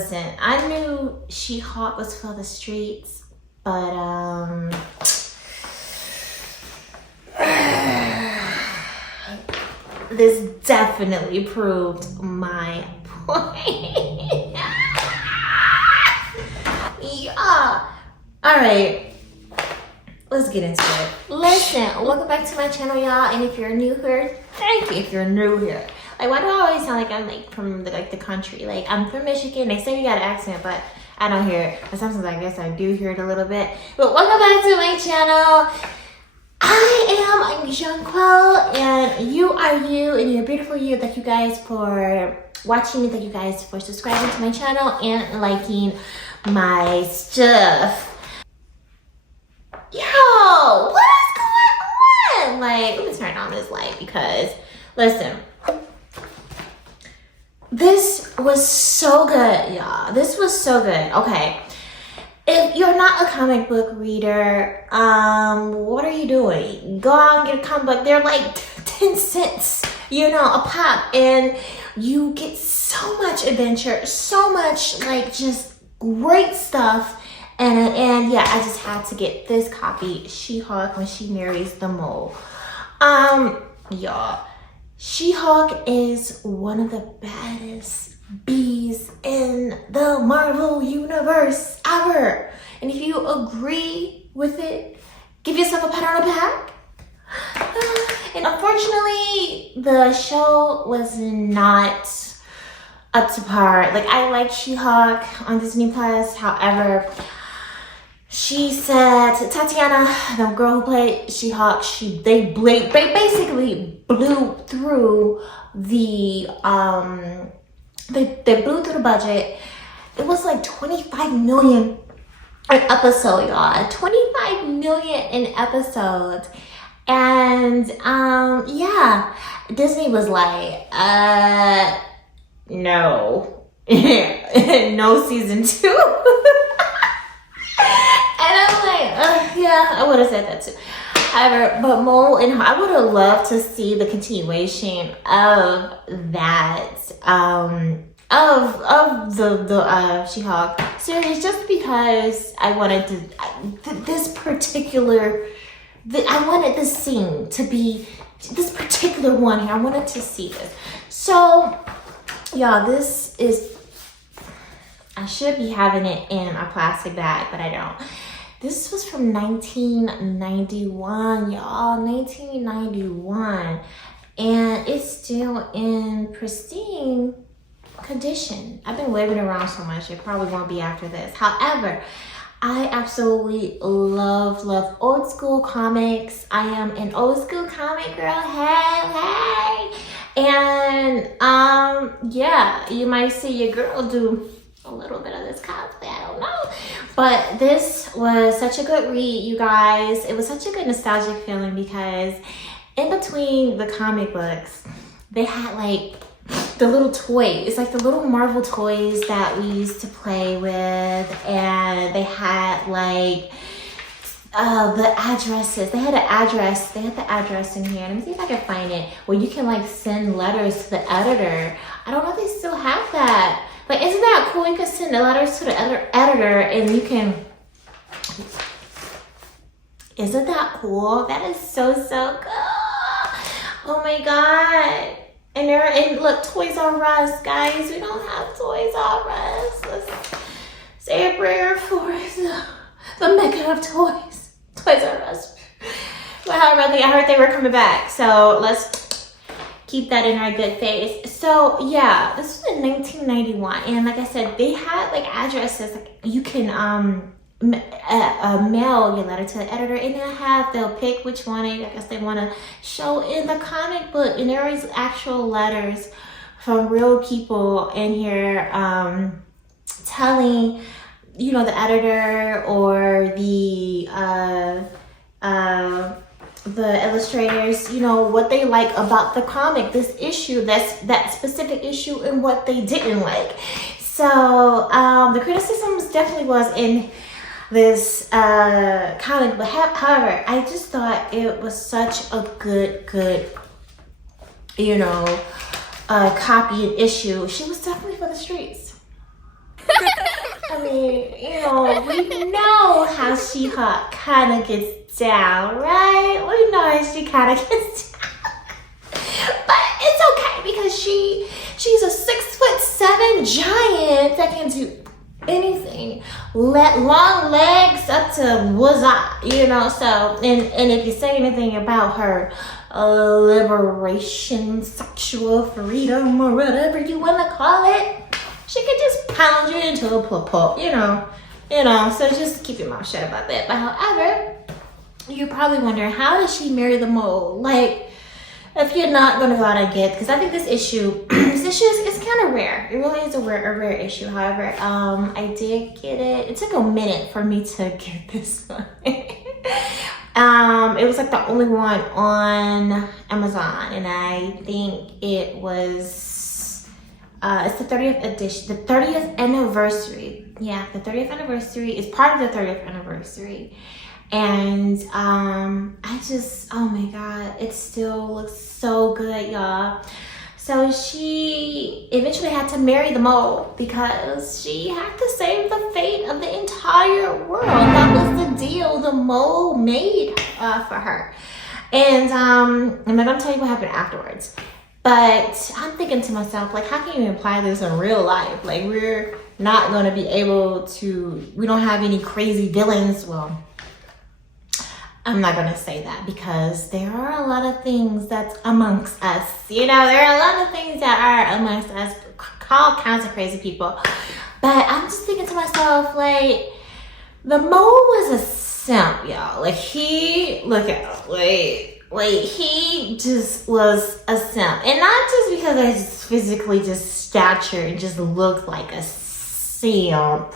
Listen, I knew She-Hulk was for the streets, but this definitely proved my point. Yeah. All right, let's get into it. Listen, welcome back to my channel, y'all. And if you're new here, thank you. If you're new here, like, why do I always sound like I'm like from the country? Like, I'm from Michigan. They say you got an accent, but I don't hear it. But sometimes I guess I do hear it a little bit. But welcome back to my channel. I'm Jonquil, and you are you, and you're beautiful you. Thank you guys for watching me. Thank you guys for subscribing to my channel and liking my stuff. Yo, what is going on? Like, let me turn on this light because, listen, this was so good, y'all. This was so good. Okay. If you're not a comic book reader, what are you doing? Go out and get a comic book. They're like 10 cents, you know, a pop. And you get so much adventure, so much like just great stuff. And yeah, I just had to get this copy, She-Hulk When She Marries the Mole. Y'all, She-Hulk is one of the baddest bees in the Marvel universe ever. And if you agree with it, give yourself a pat on the back. And unfortunately, the show was not up to par. Like, I like She-Hulk on Disney Plus. However, she said, Tatiana, the girl who played She-Hulk, they basically blew through the they blew through the budget. It was like 25 million an episode, y'all. 25 million an episode. And yeah, Disney was like, no. No season 2. And I'm like, yeah, I would have said that too. However, but Mole and I would have loved to see the continuation of that, of the She-Hulk series, just because I wanted to, this particular, I wanted this scene to be, this particular one here, I wanted to see this. So, yeah, this is, I should be having it in a plastic bag, but I don't. This was from 1991, y'all, 1991. And it's still in pristine condition. I've been waving around so much, it probably won't be after this. However, I absolutely love old school comics. I am an old school comic girl, hey. And yeah, you might see your girl do a little bit of this cosplay, I don't know. But this was such a good read, you guys. It was such a good nostalgic feeling because in between the comic books, they had like the little toys. It's like the little Marvel toys that we used to play with. And they had like the addresses. They had an address. They had the address in here. Let me see if I can find it. Where you can like send letters to the editor. I don't know if they still have that. Like, isn't that cool? You can send the letters to the editor and you can, isn't that cool? That is so good. Oh my God. And look, Toys R Us, guys. We don't have Toys R Us. Let's say a prayer for the mecca of toys. Toys R Us. But however, I heard they were coming back. So let's keep that in our good face. So yeah, this was in 1991, and like I said, they had like addresses. Like you can mail your letter to the editor, and they'll pick which one I guess they want to show in the comic book. And there is actual letters from real people in here telling, you know, the editor or the illustrators, you know, what they like about the comic, this issue, that specific issue, and what they didn't like. So the criticisms definitely was in this comic, but however, I just thought it was such a good, you know, copy and issue. She was definitely for the streets. I mean, you know, we know how She-Hulk kind of gets down, right? We know how she kind of gets down. But it's okay because she's a 6'7" giant that can do anything. Long legs up to what's you know. So and if you say anything about her liberation, sexual freedom, or whatever you want to call it, she could just pound you into a pop, you know. So just keep your mouth shut about that. But however, you're probably wondering, how did she marry the mole? Like, if you're not gonna go out and get, because I think this issue is kind of rare. It really is a rare issue. However, I did get it. It took a minute for me to get this one. It was like the only one on Amazon, and I think it was it's the 30th edition, the 30th anniversary. Yeah, the 30th anniversary is part of the 30th anniversary. And I just, oh my God, it still looks so good, y'all. So she eventually had to marry the mole because she had to save the fate of the entire world. That was the deal the mole made for her. And I'm not gonna tell you what happened afterwards, but I'm thinking to myself, like, how can you imply this in real life? Like, we're not gonna be able to, we don't have any crazy villains. Well, I'm not gonna say that because there are a lot of things that's amongst us. You know, there are a lot of things that are amongst us, all kinds of crazy people. But I'm just thinking to myself, like, the mole was a simp, y'all. Like, he, look at, like he just was a simp. And not just because I just physically just stature and just looked like a simp.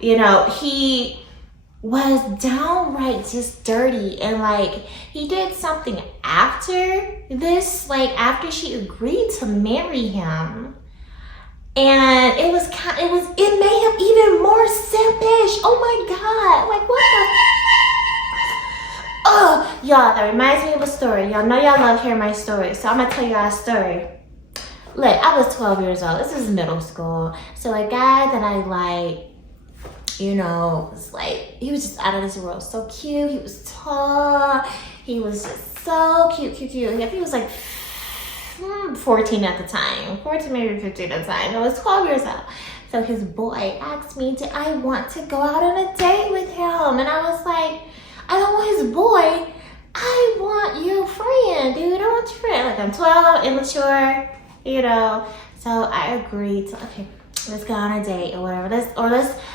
You know, he was downright just dirty, and like, he did something after this, like after she agreed to marry him, and it made him even more simpish. Oh my God, like, what the? Oh, y'all, that reminds me of a story. Y'all know y'all love hearing my story, so I'm gonna tell y'all a story. Look, I was 12 years old. This is middle school. So a guy that I like, you know, was like, he was just out of this world. So cute. He was tall. He was just so cute. I think he was like 14 at the time. 14, maybe 15 at the time. I was 12 years old. So his boy asked me, did I want to go out on a date with him? And I was like, I don't want his boy. I want your friend, dude. I want your friend. Like, I'm 12, immature, you know. So I agreed to, okay, let's go on a date or whatever.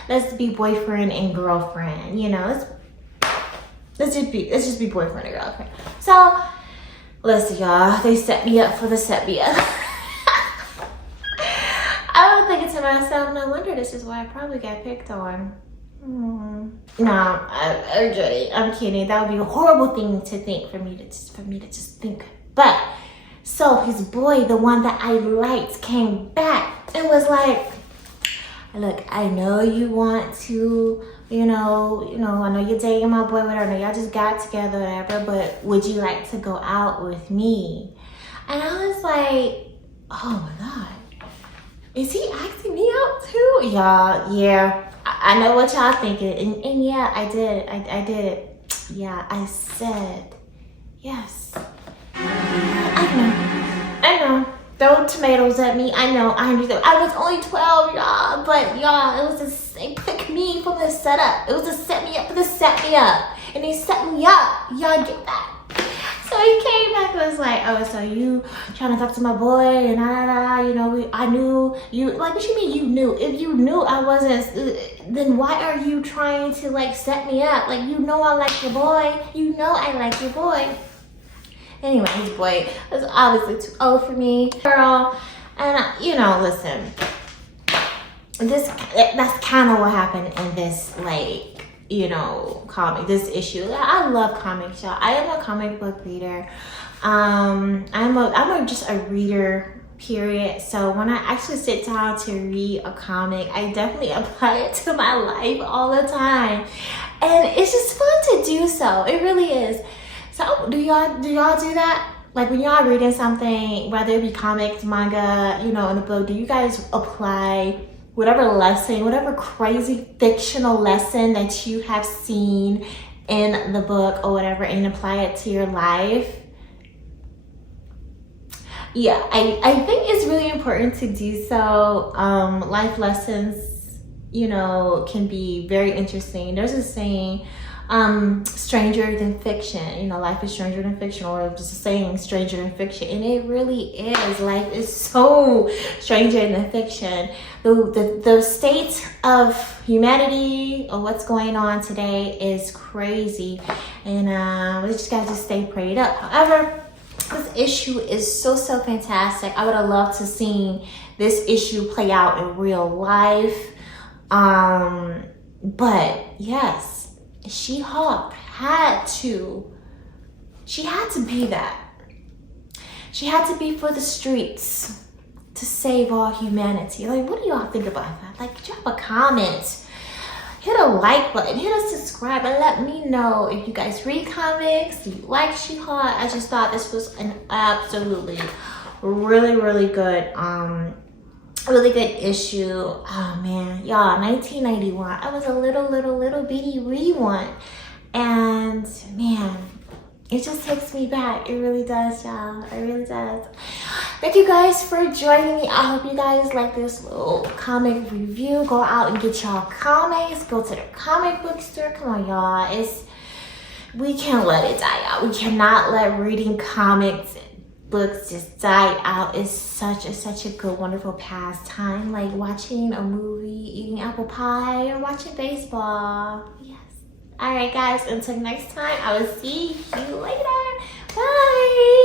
Let's be boyfriend and girlfriend. You know, let's just be boyfriend and girlfriend. So listen, y'all, they set me up for the set me up. I was thinking to myself, no wonder this is why I probably got picked on. No, I'm kidding. That would be a horrible thing to think for me to just think. But so his boy, the one that I liked, came back and was like, look, I know you want to, you know, I know you're dating my boy, whatever, y'all just got together, whatever, but would you like to go out with me? And I was like, oh my God, is he asking me out too? Y'all, yeah, I know what y'all thinking, and yeah, I did it. Yeah, I said yes. I know. Throw tomatoes at me. I know. I understand. I was only 12, y'all. But y'all, it was just, they picked me from the setup. It was to set me up for the set me up. And they set me up. Y'all get that? So he came back and was like, oh, so you trying to talk to my boy and you know, I knew you, like, what you mean you knew? If you knew I wasn't, then why are you trying to like set me up? Like, you know I like your boy. You know I like your boy. Anyway, his boy was obviously too old for me, girl. And you know, listen, that's kind of what happened in this, like, you know, comic, this issue. I love comics, y'all. I am a comic book reader. I'm just a reader, period. So when I actually sit down to read a comic, I definitely apply it to my life all the time, and it's just fun to do so. It really is. So do y'all do that? like when y'all reading something, whether it be comics, manga, you know, in a book, do you guys apply whatever lesson, whatever crazy fictional lesson that you have seen in the book or whatever, and apply it to your life? Yeah, I think it's really important to do so. Life lessons, you know, can be very interesting. There's a saying, stranger than fiction, you know, life is stranger than fiction, or just a saying, stranger than fiction, and it really is. Life is so stranger than fiction. The state of humanity or what's going on today is crazy, and we just gotta stay prayed up. However, this issue is so fantastic. I would have loved to see this issue play out in real life. But yes, She-Hulk had to be that. She had to be for the streets to save all humanity. Like, what do y'all think about that? Like, drop a comment, hit a like button, hit a subscribe, and let me know if you guys read comics, do you like She-Hulk. I just thought this was an absolutely really good issue. Oh man, y'all, 1991. I was a little bitty wee one, and man, it just takes me back. It really does, y'all. It really does. Thank you guys for joining me. I hope you guys like this little comic review. Go out and get y'all comics. Go to the comic book store. Come on, y'all. We can't let it die out. We cannot let reading comics books just die out. It's such a good, wonderful pastime, like watching a movie, eating apple pie, or watching baseball. Yes. All right, guys, until next time, I will see you later. Bye.